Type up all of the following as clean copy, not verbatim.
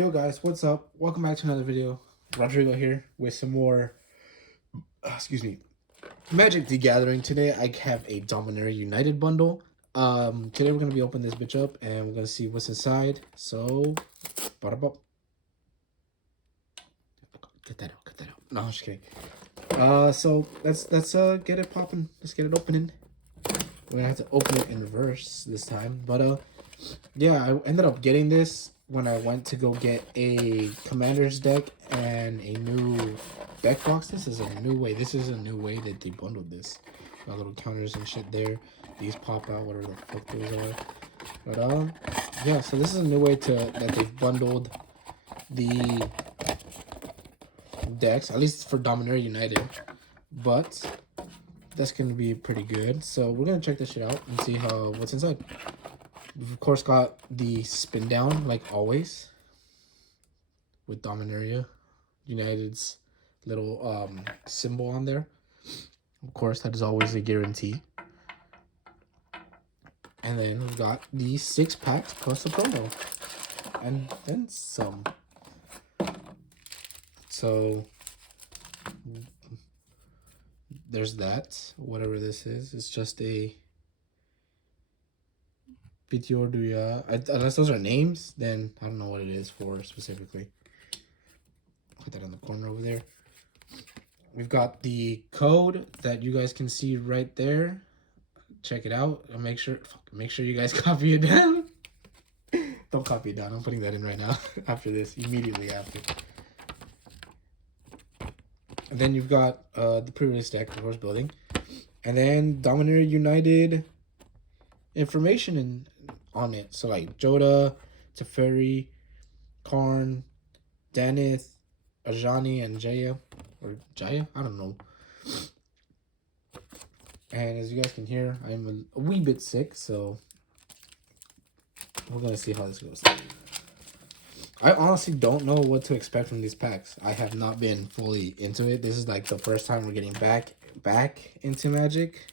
Yo guys, what's up? Welcome back to another video. Rodrigo here with some more, Magic the Gathering. Today I have a Dominaria United bundle. Today we're gonna be opening this bitch up and we're gonna see what's inside. So, bada get that out. No, I'm just kidding. So let's get it popping. Let's get it opening. We're gonna have to open it in reverse this time, but yeah, I ended up getting this when I went to go get a Commander's deck and a new deck box. This is a new way. This is a new way that they bundled this. Got little counters and shit there. These pop out, whatever the fuck those are. But yeah. So this is a new way that they've bundled the decks, at least for Dominaria United. But that's gonna be pretty good. So we're gonna check this shit out and see what's inside. We've of course got the spin down like always with Dominaria United's little symbol on there. Of course, that is always a guarantee. And then we've got the 6 packs plus a promo. And then some. So there's that. Whatever this is. It's just a unless those are names, then I don't know what it is for specifically. Put that in the corner over there. We've got the code that you guys can see right there. Check it out and make sure you guys copy it down. Don't copy it down. I'm putting that in right now after this, immediately after. And then you've got the Prerelease deck, of course, building. And then Dominaria United information on it. So like Joda, Teferi, Karn, Danith, Ajani, and Jaya. Or Jaya? I don't know. And as you guys can hear, I'm a wee bit sick, so we're going to see how this goes. I honestly don't know what to expect from these packs. I have not been fully into it. This is like the first time we're getting back into Magic.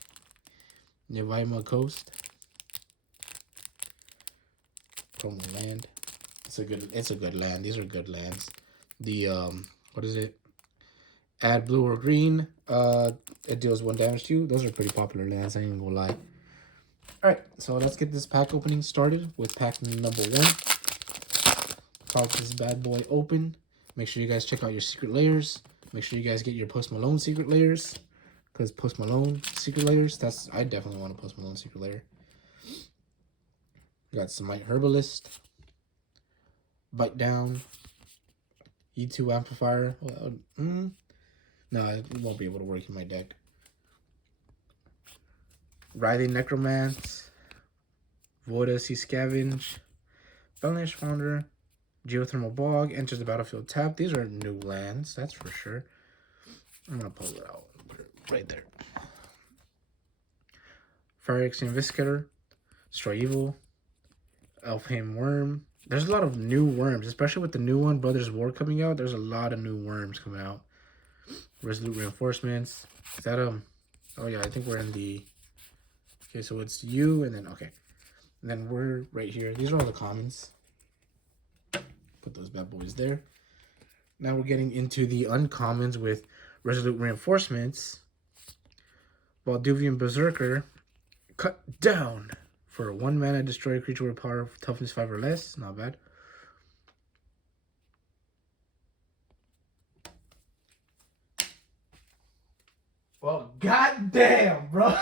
Nevaima Coast. Promo land. It's a good land. These are good lands. The what is it? Add blue or green. It deals 1 damage to you. Those are pretty popular lands, I ain't even gonna lie. Alright, so let's get this pack opening started with pack number 1. Pop this bad boy open. Make sure you guys check out your secret layers. Make sure you guys get your Post Malone secret layers. Because Post Malone secret layers, I definitely want a Post Malone secret layer. Got some Might Herbalist, Bite Down, E2 Amplifier. Well, no, it won't be able to work in my deck. Writhing Necromance, Voida Sea Scavenge, Banish Founder, Geothermal Bog, enters the battlefield tapped. These are new lands, that's for sure. I'm going to pull it out and put it right there. Phyrex Investigator, Destroy Evil, Elfheim Worm. There's a lot of new worms, especially with the new one, Brothers War, coming out. There's a lot of new worms coming out. Resolute Reinforcements. Is that oh yeah, I think we're in the... Okay, so it's you and then okay. And then we're right here. These are all the commons. Put those bad boys there. Now we're getting into the uncommons with Resolute Reinforcements. Valduvian Berserker. Cut down. For 1 mana, destroy a creature with power of toughness 5 or less. Not bad. Well, goddamn, bro.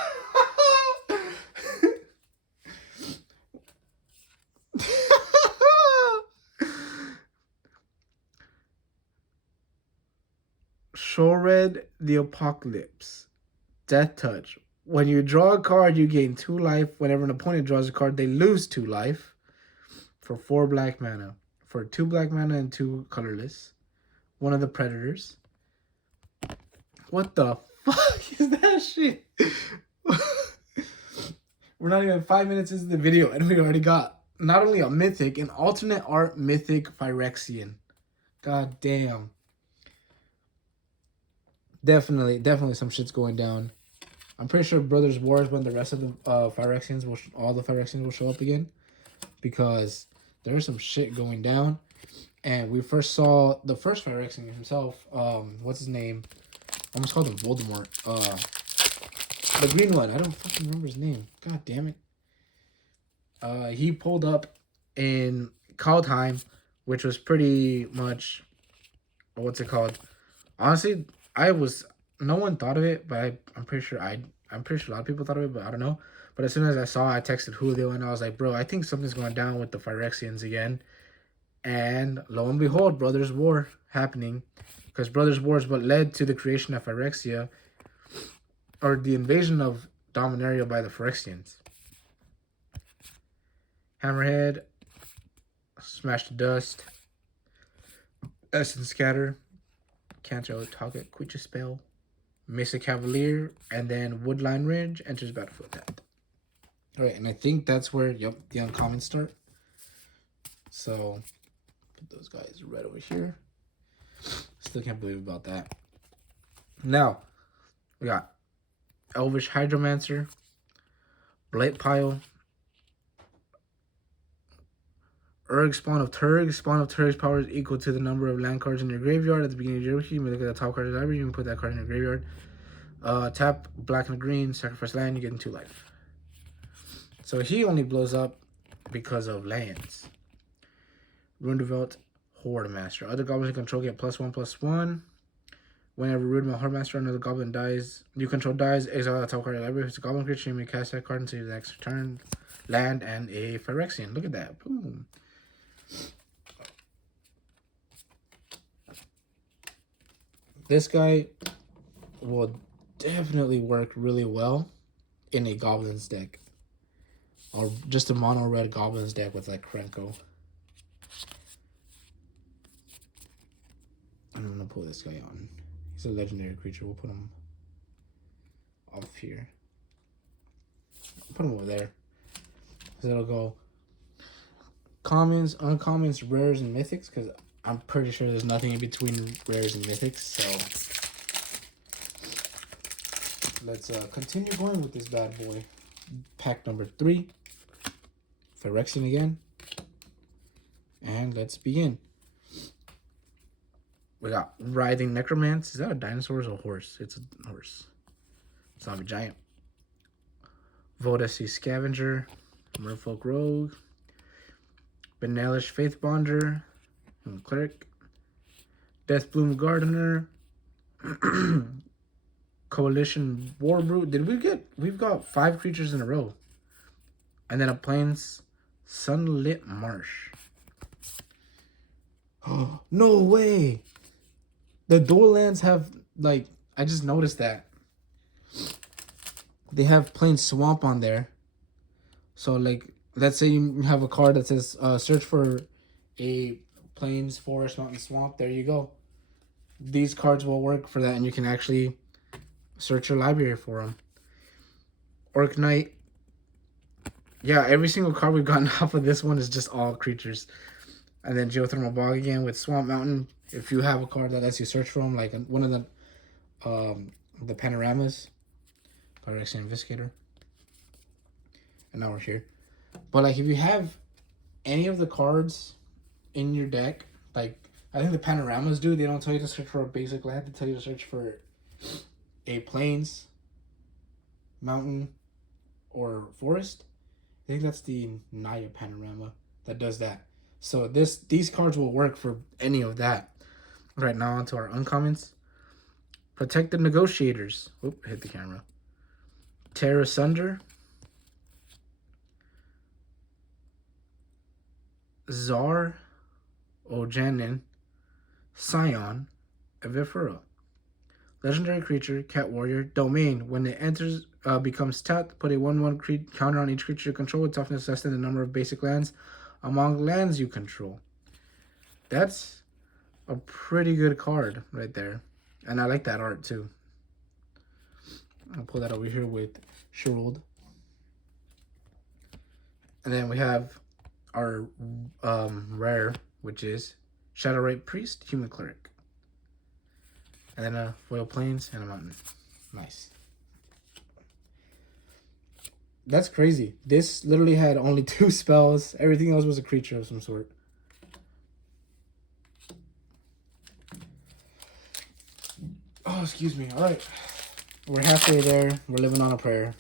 Shored the Apocalypse. Death Touch. When you draw a card, you gain 2 life. Whenever an opponent draws a card, they lose 2 life. For 4 black mana. For 2 black mana and 2 colorless. One of the Predators. What the fuck is that shit? We're not even 5 minutes into the video and we already got not only a Mythic, an alternate art Mythic Phyrexian. God damn. Definitely some shit's going down. I'm pretty sure Brothers War is when the rest of the Phyrexians all the Phyrexians will show up again. Because there's some shit going down. And we first saw the first Phyrexian himself. What's his name? I almost called him Voldemort. The green one. I don't fucking remember his name. God damn it. He pulled up in Kaldheim, which was pretty much, what's it called? Honestly, no one thought of it, but I'm pretty sure I'm pretty sure a lot of people thought of it, but I don't know. But as soon as I saw, I texted Julio and I was like, bro, I think something's going down with the Phyrexians again. And lo and behold, Brothers War happening, because Brothers War is what led to the creation of Phyrexia, or the invasion of Dominaria by the Phyrexians. Hammerhead, Smash to Dust, Essence Scatter, Cancel Target Creature Spell, Mesa Cavalier, and then Woodline Ridge enters battlefield tapped. Alright, and I think that's where, the uncommons start. So, put those guys right over here. Still can't believe about that. Now, we got Elvish Hydromancer, Blight Pile, Urg Spawn of Turg. Spawn of Turg's power is equal to the number of land cards in your graveyard. At the beginning of your rotation, you may look at the top card of the library. You can put that card in your graveyard. Tap black and green, sacrifice land, you get into life. So he only blows up because of lands. Rundevelt Horde Master. Other goblins you control get +1/+1. Whenever Rundevelt Horde Master, another goblin dies, you control dies, exile the top card of the library. If it's a goblin creature, you may cast that card until the next turn. Land and a Phyrexian. Look at that. Boom. This guy will definitely work really well in a Goblins deck. Or just a mono red Goblins deck with like Krenko. I'm gonna pull this guy on. He's a legendary creature. We'll put him off here. I'll put him over there. So it'll go commons, uncommons, rares, and mythics, because I'm pretty sure there's nothing in between rares and mythics. So let's continue going with this bad boy. Pack number 3. Phyrexian again. And let's begin. We got Writhing Necromance. Is that a dinosaur or a horse? It's a horse. It's not a giant. Vodasi Scavenger. Merfolk Rogue. Benelish Faithbonder. Cleric. Deathbloom Gardener. Coalition Warbrute. We've got 5 creatures in a row. And then a Plains Sunlit Marsh. Oh, no way. The dual lands have, like, I just noticed that. They have Plains Swamp on there. So, like, let's say you have a card that says search for a Plains, Forest, Mountain, Swamp. There you go. These cards will work for that, and you can actually search your library for them. Orc Knight. Yeah, every single card we've gotten off of this one is just all creatures. And then Geothermal Bog again with Swamp Mountain. If you have a card that lets you search for them, like one of the panoramas. Phyrexian Viscator. And now we're here. But like if you have any of the cards in your deck, like I think the panoramas do, they don't tell you to search for a basic land, they tell you to search for a Plains, Mountain, or Forest. I think that's the Naya panorama that does that. So these cards will work for any of that. Right now onto our uncommons. Protect the Negotiators. Oop, hit the camera. Terra Sunder. Czar Ojanin. Scion. Evifera. Legendary creature, Cat Warrior. Domain. When it enters, becomes tapped, put a 1/1 counter on each creature you control with toughness less than the number of basic lands among lands you control. That's a pretty good card right there. And I like that art too. I'll pull that over here with Sherwold. And then we have our rare, which is Shadowrite Priest, Human Cleric. And then a Foil Plains and a Mountain. Nice. That's crazy. This literally had only 2 spells. Everything else was a creature of some sort. Oh, excuse me. All right. We're halfway there. We're living on a prayer.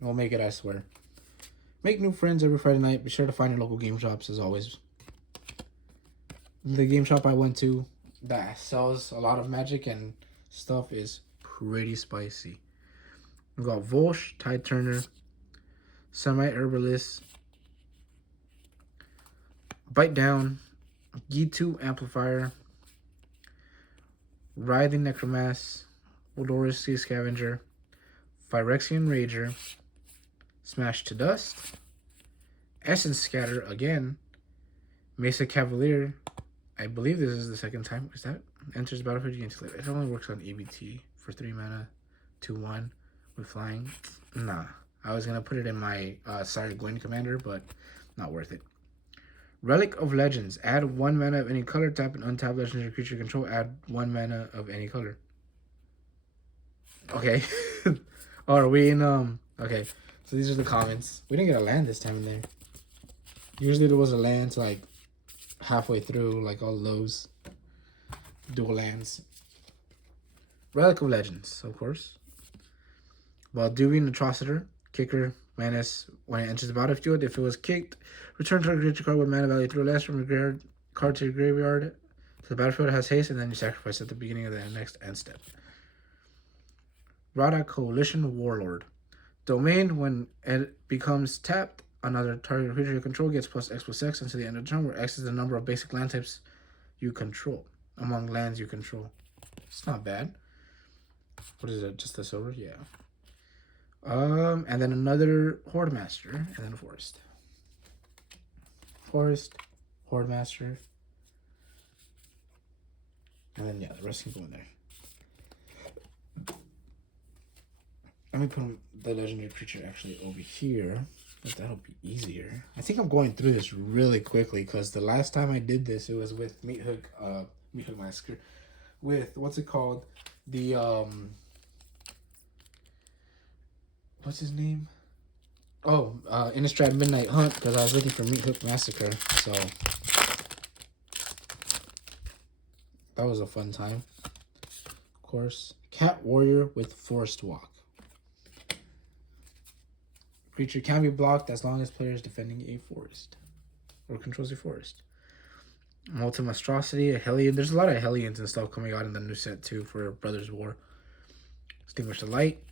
We'll make it, I swear. Make new friends every Friday night. Be sure to find your local game shops, as always. The game shop I went to that sells a lot of Magic and stuff is pretty spicy. We got Volsh, Tide Turner, Semi-Herbalist, Bite Down, G2 Amplifier, Writhing Necromass, Odorous Sea Scavenger, Phyrexian Rager, Smash to Dust, Essence Scatter again, Mesa Cavalier. I believe this is the second time. Is that enters the battlefield? You gain 2 life. It only works on EBT for 3 mana, 2/1 with flying. Nah, I was gonna put it in my Sire Gwyn commander, but not worth it. Relic of Legends. Add 1 mana of any color. Tap an untap legendary creature control. Add 1 mana of any color. Okay. Oh, are we in okay. So these are the comments. We didn't get a land this time in there. Usually there was a land like halfway through, like all those dual lands. Relic of Legends, of course. Balduvian Atrocitor, kicker, menace. When it enters the battlefield, if it was kicked, return target creature card with mana value 3 or less from your graveyard card to your graveyard to the battlefield. It has haste, and then you sacrifice at the beginning of the next end step. Rada Coalition Warlord. Domain, when it becomes tapped, another target creature you control gets +X/+X until the end of the turn, where X is the number of basic land types you control among lands you control. It's not bad. What is it? Just the silver? Yeah. And then another Horde Master, and then a Forest. Forest, Horde Master, and then yeah, the rest can go in there. Let me put the legendary creature actually over here, but that'll be easier. I think I'm going through this really quickly because the last time I did this, it was with Mythic Massacre, with what's it called? The what's his name? Oh, Innistrad Midnight Hunt, because I was looking for Mythic Massacre, so that was a fun time. Of course, Cat Warrior with Forest Walk. Creature can be blocked as long as player is defending a forest or controls a forest. Molten Monstrosity, a Hellion. There's a lot of Hellions and stuff coming out in the new set too for Brothers War. Extinguish the Light,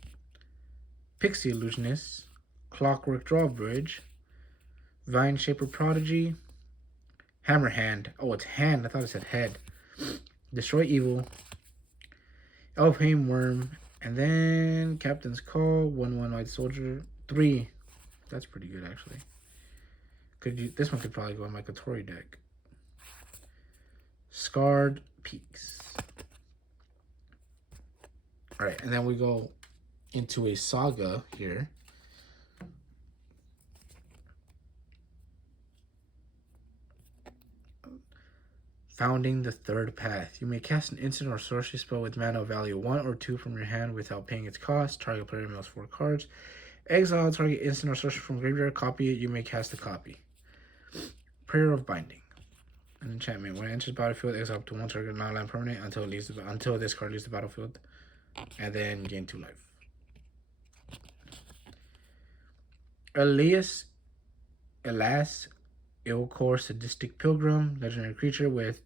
Pixie Illusionist, Clockwork Drawbridge, Vine Shaper Prodigy, Hammer Hand. Oh, it's hand. I thought it said head. Destroy Evil, Elfheim Worm, and then Captain's Call, 1/1 White Soldier, 3. That's pretty good actually. This one could probably go in my Kotori deck. Scarred Peaks. Alright, and then we go into a saga here. Founding the Third Path. You may cast an instant or sorcery spell with mana value 1 or 2 from your hand without paying its cost. Target player mills 4 cards. Exile target instant or sorcery from graveyard. Copy it. You may cast a copy. Prayer of Binding. An enchantment. When it enters battlefield, exile up to 1 target non-land permanent until this card leaves the battlefield, and then gain 2 life. Elias Ilkor Sadistic Pilgrim, legendary creature with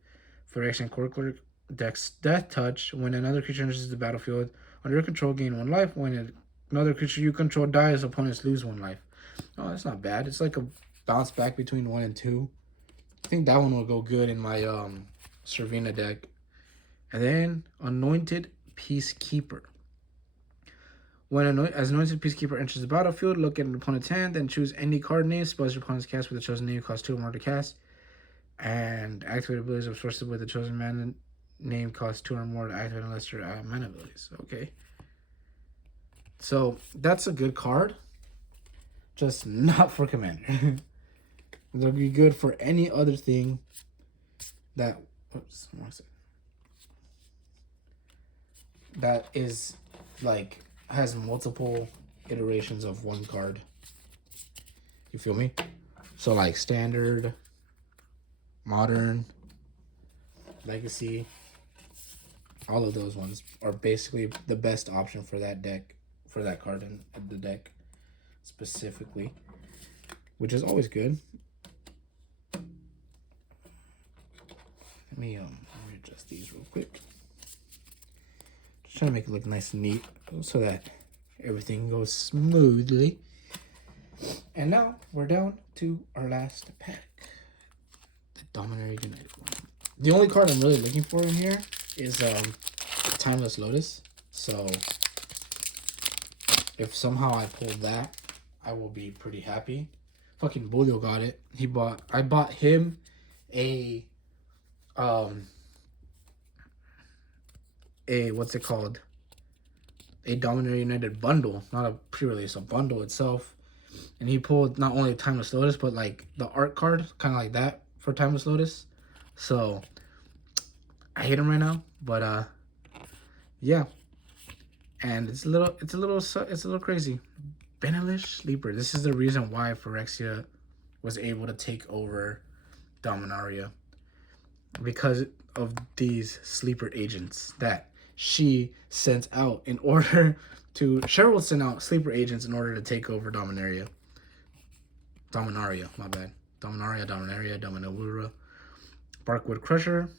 Phyrexian Corkler, Dex Death Touch. When another creature enters the battlefield under your control, gain 1 life. When another creature you control dies, opponents lose 1 life. Oh, that's not bad. It's like a bounce back between 1 and 2. I think that one will go good in my Servina deck. And then Anointed Peacekeeper. When as Anointed Peacekeeper enters the battlefield, look at an opponent's hand, then choose any card name. Spells your opponent's cast with the chosen name costs 2 or more to cast. And activate abilities of sources with the chosen mana name costs 2 or more to activate unless you're out of mana abilities. Okay. So that's a good card. Just not for Commander. It'll be good for any other thing that that is like has multiple iterations of one card. You feel me? So like standard, modern, legacy, All of those ones are basically the best option for that deck, for that card in the deck specifically, which is always good. Let me adjust these real quick. Just trying to make it look nice and neat so that everything goes smoothly. And now we're down to our last pack, the Dominaria United one. The only card I'm really looking for in here is Timeless Lotus. So if somehow I pull that, I will be pretty happy. Fucking Bulio got it. I bought him a what's it called? A Dominaria United bundle, not a pre-release, a bundle itself. And he pulled not only Timeless Lotus, but like the art card, kind of like that for Timeless Lotus. So I hate him right now, but yeah. And it's a little crazy. Benelish Sleeper. This is the reason why Phyrexia was able to take over Dominaria, because of these sleeper agents that she sent out in order to... Cheryl sent out sleeper agents in order to take over Dominaria. Dominaria, my bad. Dominaria, Dominawura. Barkwood Crusher.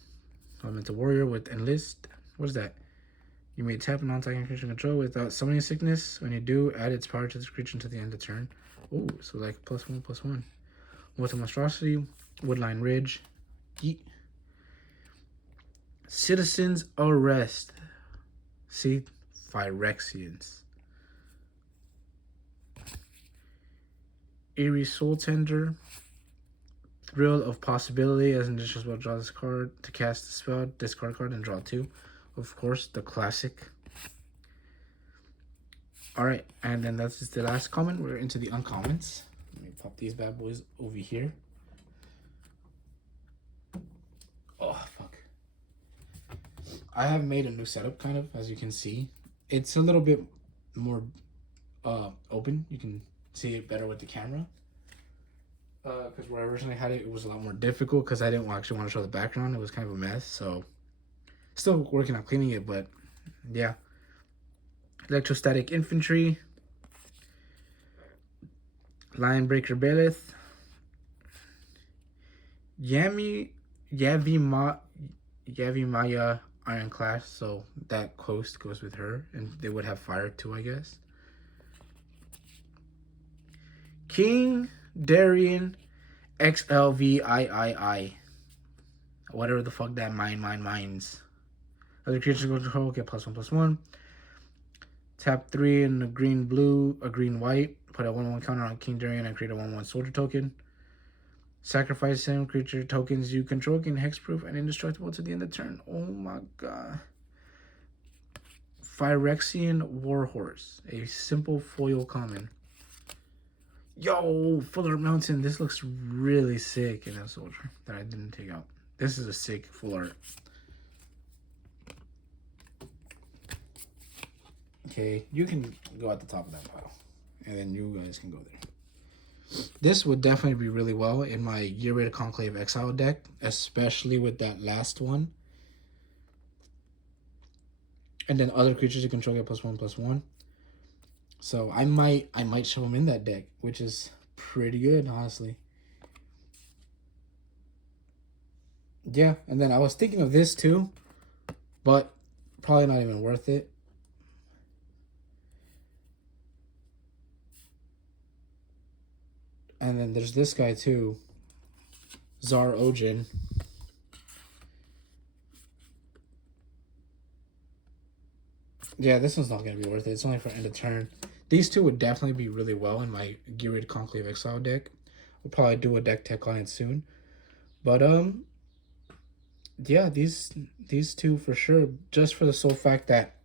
Elemental Warrior with Enlist. What is that? You may tap a non-attacking creature control without summoning sickness. When you do, add its power to this creature until the end of turn. Oh, so like +1/+1. With a Monstrosity. Woodline Ridge. Yeet. Citizens Arrest. See? Phyrexians. Eerie Soul Tender. Thrill of Possibility. As an additional spell, draw this card to cast the spell, discard card, and draw 2. Of course, the classic. Alright, and then that's just the last comment. We're into the uncommons. Let me pop these bad boys over here. Oh, fuck. I have made a new setup, kind of, as you can see. It's a little bit more open. You can see it better with the camera. Because where I originally had it, it was a lot more difficult because I didn't actually want to show the background. It was kind of a mess, so... Still working on cleaning it, but yeah. Electrostatic Infantry. Lionbreaker Baelith. Yavimaya Ironclad, so that coast goes with her, and they would have fire too, I guess. King Darien XLVIII. Whatever the fuck that mines. Other creatures go control get +1/+1. Tap 3 in a green-blue, a green-white. Put a 1/1 counter on King Darien and create a 1/1 soldier token. Sacrifice him. Creature tokens you control gain hexproof and indestructible to the end of turn. Oh my god. Phyrexian Warhorse. A simple foil common. Yo, Full Art Mountain. This looks really sick in a soldier that I didn't take out. This is a sick full art. Okay, you can go at the top of that pile. And then you guys can go there. This would definitely be really well in my Gear-Rated Conclave Exile deck, especially with that last one. And then other creatures you control get +1/+1. So I might show them in that deck, which is pretty good, honestly. Yeah, and then I was thinking of this too, but probably not even worth it. And then there's this guy too, Zar Ojin. Yeah, this one's not going to be worth it. It's only for end of turn. These two would definitely be really well in my Gear-Rated Conclave Exile deck. We'll probably do a deck tech on it soon. But, yeah, these two for sure. Just for the sole fact that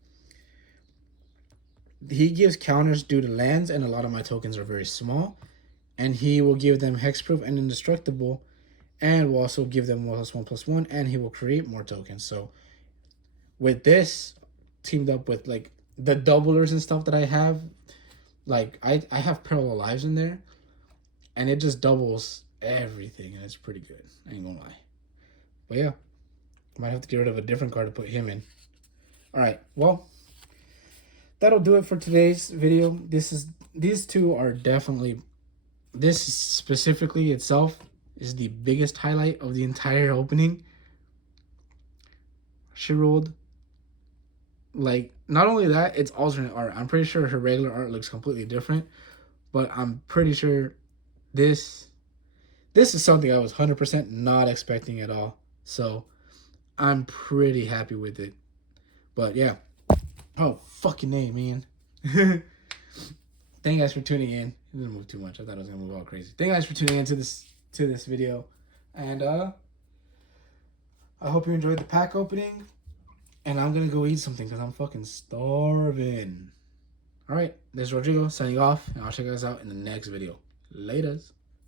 he gives counters due to lands, and a lot of my tokens are very small. And he will give them hexproof and indestructible, and will also give them +1/+1, and he will create more tokens. So, with this... teamed up with like the doublers and stuff that I have, like I have Parallel Lives in there, and it just doubles everything, and it's pretty good. I ain't gonna lie. But yeah, I might have to get rid of a different card to put him in. All right. Well, that'll do it for today's video. These two are definitely, this specifically itself is the biggest highlight of the entire opening. She rolled, like, not only that, it's alternate art. I'm pretty sure her regular art looks completely different, but I'm pretty sure this is something I was 100% not expecting at all. So I'm pretty happy with it. But yeah. Oh, fucking name, man. Thank you guys for tuning in. It didn't move too much. I thought it was gonna move all crazy. Thank you guys for tuning in to this video. And I hope you enjoyed the pack opening. And I'm gonna go eat something because I'm fucking starving. Alright, this is Rodrigo signing off, and I'll check you guys out in the next video. Laters.